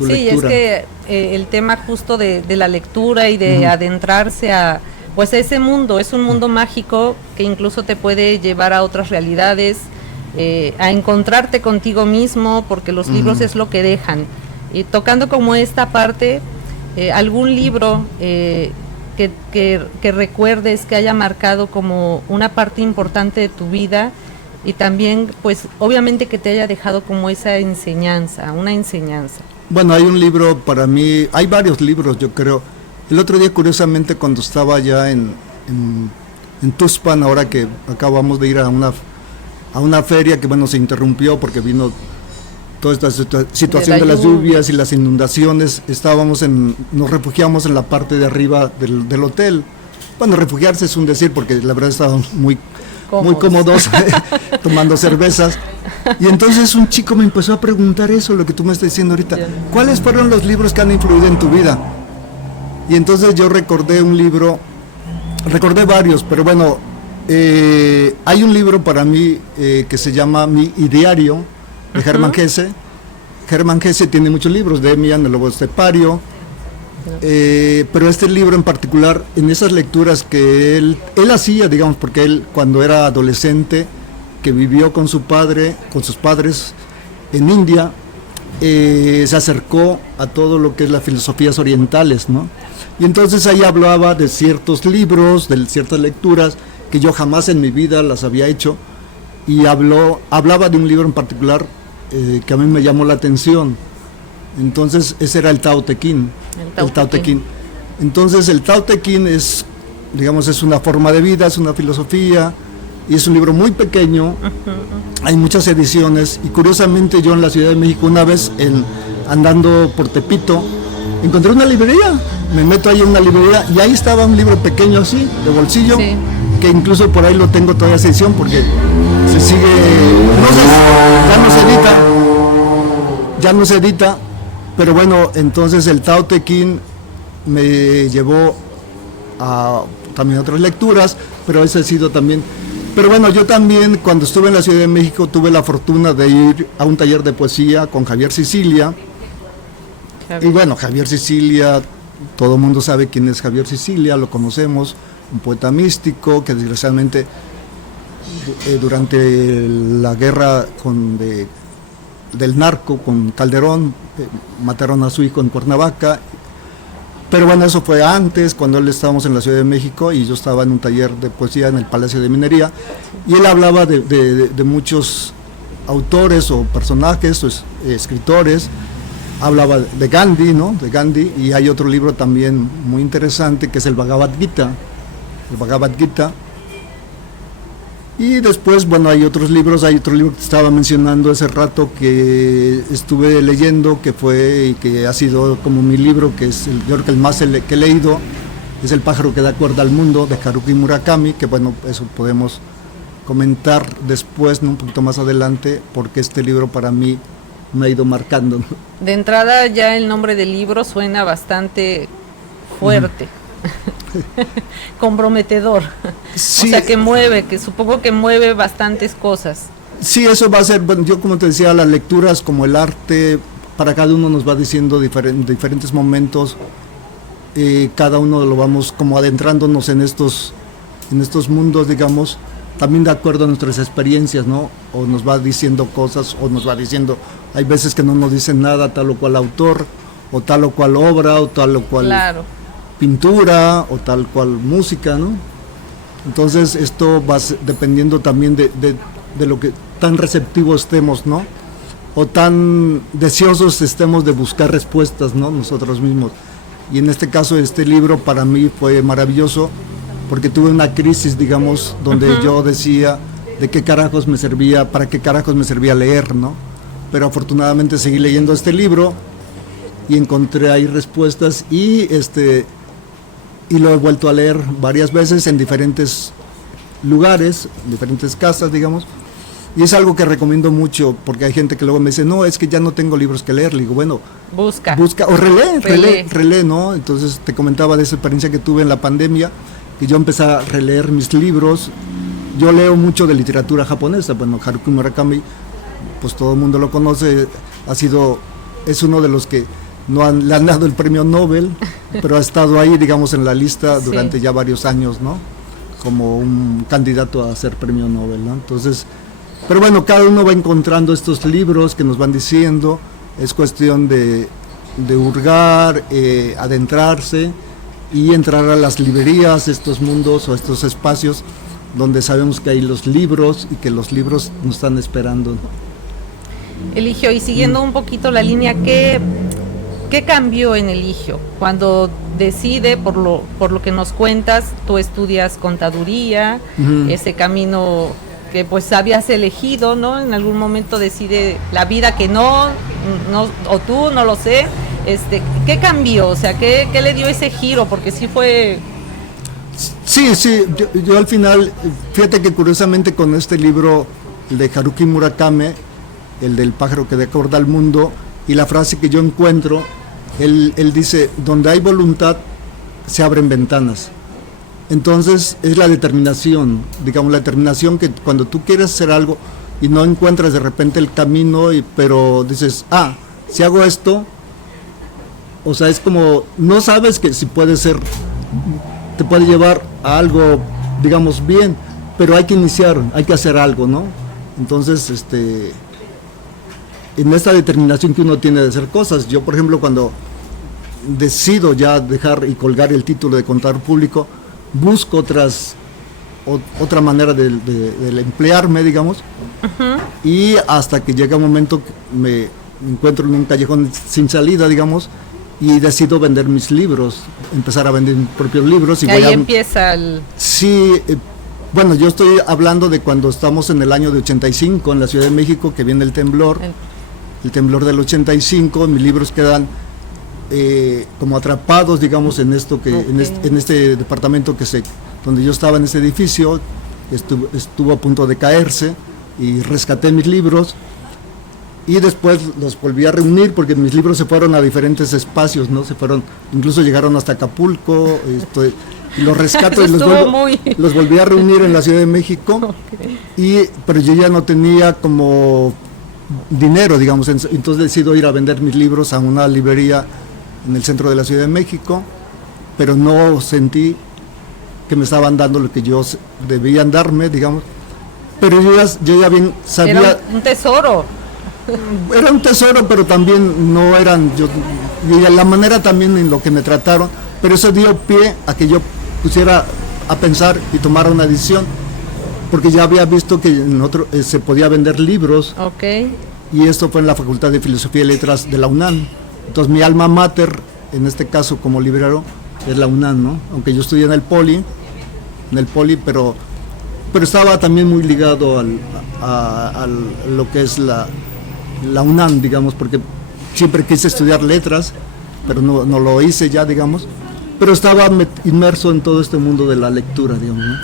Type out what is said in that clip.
tu sí, lectura. Sí, es que el tema justo de la lectura y de adentrarse a pues ese mundo, es un mundo mágico que incluso te puede llevar a otras realidades, a encontrarte contigo mismo, porque los libros es lo que dejan. Y tocando como esta parte, algún libro que recuerdes que haya marcado como una parte importante de tu vida, y también pues obviamente que te haya dejado como esa enseñanza, una enseñanza. Bueno, hay un libro para mí, hay varios libros yo creo. El otro día curiosamente cuando estaba ya en Tuxpan, ahora que acabamos de ir a una feria que bueno se interrumpió porque vino toda esta situación de las lluvias y las inundaciones, nos refugiamos en la parte de arriba del hotel. Bueno, refugiarse es un decir porque la verdad estábamos muy cómodos tomando cervezas. Y entonces un chico me empezó a preguntar eso, lo que tú me estás diciendo ahorita. ¿Cuáles fueron los libros que han influido en tu vida? Y entonces yo recordé varios, pero bueno, hay un libro para mí que se llama Mi Ideario, de Germán Hesse. Germán Hesse tiene muchos libros, Demian, El Lobo Estepario, pero este libro en particular, en esas lecturas que él hacía, digamos, porque él cuando era adolescente, que vivió con sus padres en India, se acercó a todo lo que es las filosofías orientales, ¿no? Y entonces ahí hablaba de ciertos libros, de ciertas lecturas que yo jamás en mi vida las había hecho, y hablaba de un libro en particular que a mí me llamó la atención. Entonces ese era el Tao Te Ching. El Tao Te Ching. Entonces el Tao Te Ching es una forma de vida, es una filosofía, y es un libro muy pequeño. Hay muchas ediciones, y curiosamente yo en la Ciudad de México una vez andando por Tepito encontré una librería, me meto ahí en una librería y ahí estaba un libro pequeño así, de bolsillo, que incluso por ahí lo tengo todavía esa edición porque se sigue, ya no se edita, pero bueno, entonces el Tao Te Ching me llevó a también otras lecturas, pero ese ha sido también. Pero bueno, yo también cuando estuve en la Ciudad de México tuve la fortuna de ir a un taller de poesía con Javier Sicilia. Y bueno, Javier Sicilia, todo el mundo sabe quién es Javier Sicilia, lo conocemos, un poeta místico que desgraciadamente durante la guerra del narco con Calderón, mataron a su hijo en Cuernavaca. Pero bueno, eso fue antes, cuando él estábamos en la Ciudad de México y yo estaba en un taller de poesía en el Palacio de Minería, y él hablaba de muchos autores o personajes o escritores. Hablaba de Gandhi, ¿no? De Gandhi, y hay otro libro también muy interesante que es el Bhagavad Gita. Y después, bueno, hay otro libro que te estaba mencionando hace rato que estuve leyendo, que ha sido como mi libro, que es yo creo que el más que he leído, es El pájaro que da cuerda al mundo, de Haruki Murakami, que bueno, eso podemos comentar después, ¿no? Un poquito más adelante, porque este libro para mí me ha ido marcando, ¿no? De entrada ya el nombre del libro suena bastante fuerte, comprometedor, sí. O sea que supongo que mueve bastantes cosas. Sí, eso va a ser, bueno, yo como te decía, las lecturas como el arte, para cada uno nos va diciendo diferentes momentos, cada uno lo vamos como adentrándonos en estos mundos, digamos, también de acuerdo a nuestras experiencias, ¿no? O nos va diciendo cosas, o nos va diciendo, hay veces que no nos dicen nada, tal o cual autor, o tal o cual obra, o tal o cual pintura, o tal cual música, ¿no? Entonces esto va dependiendo también de lo que tan receptivos estemos, ¿no? O tan deseosos estemos de buscar respuestas, ¿no? Nosotros mismos. Y en este caso, este libro para mí fue maravilloso, porque tuve una crisis, digamos, donde yo decía para qué carajos me servía leer, ¿no? Pero afortunadamente seguí leyendo este libro y encontré ahí respuestas y lo he vuelto a leer varias veces en diferentes lugares, diferentes casas, digamos, y es algo que recomiendo mucho, porque hay gente que luego me dice, no, es que ya no tengo libros que leer. Le digo, bueno, busca o relee, ¿no? Entonces te comentaba de esa experiencia que tuve en la pandemia, que yo empecé a releer mis libros. Yo leo mucho de literatura japonesa. Bueno, Haruki Murakami, pues todo el mundo lo conoce, es uno de los que le han dado el premio Nobel, pero ha estado ahí, digamos, en la lista durante ya varios años, ¿no? Como un candidato a ser premio Nobel, ¿no? Entonces, pero bueno, cada uno va encontrando estos libros que nos van diciendo, es cuestión de hurgar, adentrarse y entrar a las librerías, estos mundos o estos espacios donde sabemos que hay los libros y que los libros nos están esperando. Eligio, y siguiendo un poquito la línea, ¿qué cambió en Eligio cuando decide, por lo que nos cuentas, tú estudias contaduría, ese camino que pues habías elegido, ¿no? En algún momento decide la vida que no, o tú, no lo sé, ¿qué cambió? O sea, ¿qué le dio ese giro? Porque sí fue... Sí, yo al final, fíjate que curiosamente con este libro, el de Haruki Murakami, el del pájaro que recorda al mundo, y la frase que yo encuentro, él dice, donde hay voluntad, se abren ventanas. Entonces es la determinación, digamos, la determinación que cuando tú quieres hacer algo y no encuentras de repente el camino, pero dices, si hago esto, o sea, es como, no sabes que si puede ser, te puede llevar a algo, digamos, bien, pero hay que iniciar, hay que hacer algo, ¿no? Entonces, en esta determinación que uno tiene de hacer cosas, yo por ejemplo cuando decido ya dejar y colgar el título de contador público, busco otra manera de emplearme, digamos, y hasta que llega un momento que me encuentro en un callejón sin salida, digamos, y decido vender mis libros, empezar a vender mis propios libros. Y ahí empieza el... Sí, bueno, yo estoy hablando de cuando estamos en el año de 85 en la Ciudad de México, que viene el temblor del 85, mis libros quedan como atrapados, digamos, en esto que en este departamento donde yo estaba, en ese edificio, estuvo a punto de caerse, y rescaté mis libros y después los volví a reunir porque mis libros se fueron a diferentes espacios, ¿no? Incluso llegaron hasta Acapulco, y los rescato y los volví a reunir en la Ciudad de México, pero yo ya no tenía como dinero, digamos, entonces decido ir a vender mis libros a una librería en el centro de la Ciudad de México, pero no sentí que me estaban dando lo que yo debían darme, digamos, pero yo ya bien sabía... Era un tesoro. Era un tesoro, pero también no eran, y la manera también en lo que me trataron, pero eso dio pie a que yo pusiera a pensar y tomara una decisión, porque ya había visto que se podía vender libros, y esto fue en la Facultad de Filosofía y Letras de la UNAM. Entonces mi alma mater, en este caso como librero, es la UNAM, ¿no? Aunque yo estudié en el Poli, pero estaba también muy ligado a lo que es la UNAM, digamos, porque siempre quise estudiar letras, pero no lo hice ya, digamos, pero estaba inmerso en todo este mundo de la lectura, digamos, ¿no?